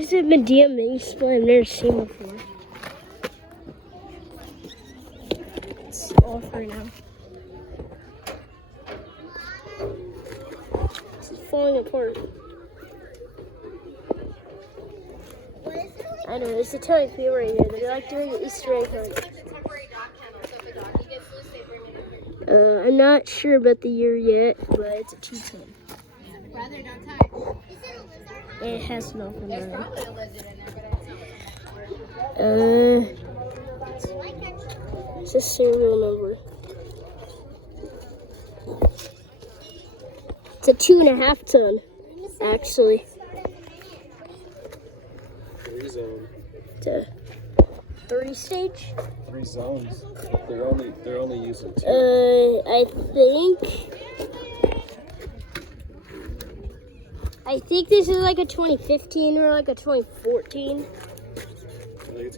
This is a Midea mini split I've never seen before. It's off right now. This is falling apart. I know, it's a tiny people right here. They're like doing an Easter egg hunt. I'm not sure about the year yet, but it's a 210. It has nothing on it. It's a serial number. It's a 2.5 ton, actually. It's a 3-stage. 3 zones. They're only using 2. I think this is like a 2015 or like a 2014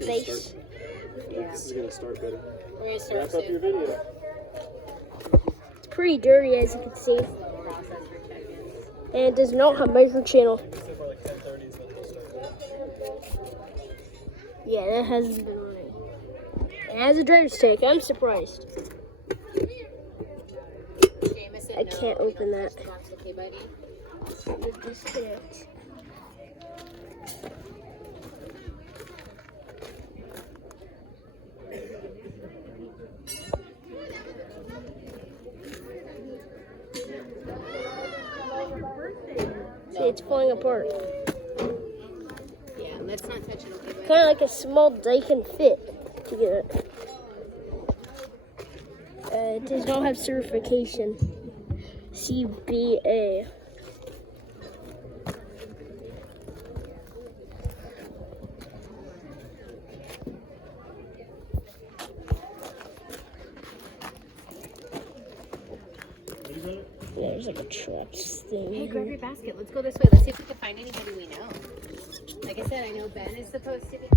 base. This is gonna start better. We're gonna start Wrap up your video. It's pretty dirty, as you can see. And it does not have micro channel. Yeah, that hasn't been running. It has a driver's tank. I'm surprised. I can't open that. Disconnect. See, it's falling apart. Yeah, let's not touch it. Okay, Kind of like a small Daikin fit together. It does not have certification. CBA. Yeah, there's like a traps thing. hey, grab your basket. Let's go this way. Let's see if we can find anybody we know. Like I said, I know Ben is supposed to be coming.